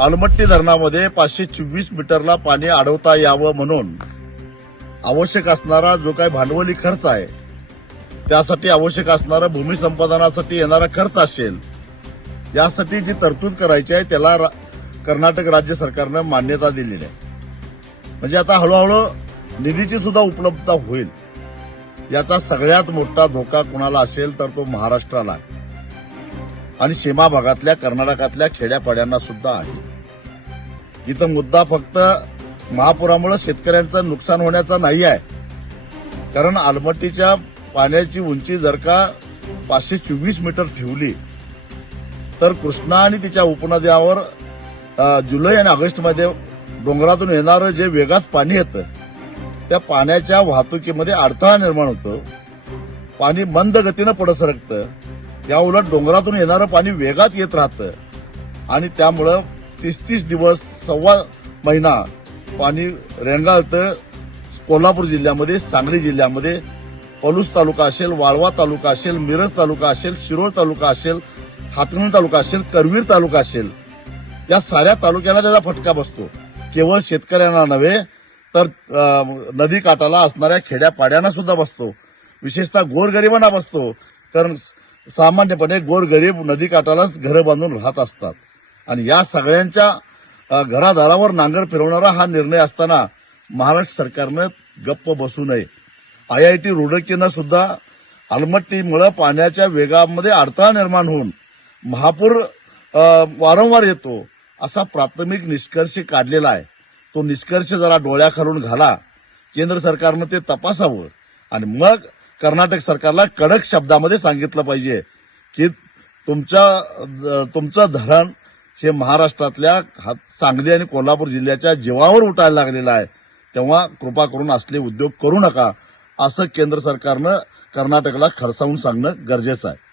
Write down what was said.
आलमट्टी धरणामध्ये पाचशे चोवीस मीटरला पाणी अडवता यावं म्हणून आवश्यक असणारा जो काही भांडवली खर्च आहे त्यासाठी आवश्यक असणारा भूमी संपादनासाठी येणारा खर्च असेल यासाठी जी तरतूद करायची आहे त्याला रा- कर्नाटक राज्य सरकारनं मान्यता दिलेली आहे म्हणजे आता हळूहळू निधीची सुद्धा उपलब्धता होईल याचा सगळ्यात मोठा धोका कुणाला असेल तर तो महाराष्ट्राला आहे. आणि सीमा भागातल्या कर्नाटकातल्या खेड्यापाड्यांना सुद्धा आहे. इथं मुद्दा फक्त महापुरामुळे शेतकऱ्यांचं नुकसान होण्याचा नाही आहे. कारण आलमट्टीच्या पाण्याची उंची जर का पाचशे चोवीस मीटर ठेवली तर कृष्णा आणि तिच्या उपनद्यावर जुलै आणि ऑगस्टमध्ये डोंगरातून येणारं जे वेगात पाणी येतं त्या पाण्याच्या वाहतुकीमध्ये अडथळा निर्माण होतो. पाणी मंद गतीनं पुढं सरकतं या उलट डोंगरातून येणारं पाणी वेगात येत राहतं. आणि त्यामुळं तीस तीस दिवस सव्वा महिना पाणी रेंगाळतं कोल्हापूर जिल्ह्यामध्ये सांगली जिल्ह्यामध्ये. पलूस तालुका असेल वाळवा तालुका असेल मिरज तालुका असेल शिरोळ तालुका असेल हातकणी तालुका असेल करवीर तालुका असेल. या साऱ्या तालुक्यांना त्याचा फटका बसतो. केवळ शेतकऱ्यांना नव्हे तर नदी काठाला असणाऱ्या खेड्यापाड्यांना सुद्धा बसतो. विशेषतः गोरगरिबांना बसतो. कारण सामान्यपणे गोरगरीब नदीकाठालाच घरं बांधून राहत असतात. आणि या सगळ्यांच्या घरादारावर नांगर फिरवणारा हा निर्णय असताना महाराष्ट्र सरकारनं गप्प बसू नये. आय आय टी रुडकीनं सुद्धा आलमट्टीमुळं पाण्याच्या वेगामध्ये अडथळा निर्माण होऊन महापूर वारंवार येतो असा प्राथमिक निष्कर्ष काढलेला आहे. तो निष्कर्ष जरा डोळ्याखालून घाला. केंद्र सरकारनं ते तपासावं. आणि मग कर्नाटक सरकारला कडक शब्दामध्ये सांगितलं पाहिजे की तुमच्या तुमचं धरण हे महाराष्ट्रातल्या सांगली आणि कोल्हापूर जिल्ह्याच्या जीवावर उठायला लागलेलं आहे. तेव्हा कृपा करून असले उद्योग करू नका. असं केंद्र सरकारनं कर्नाटकला खडसावून सांगणं गरजेचं आहे.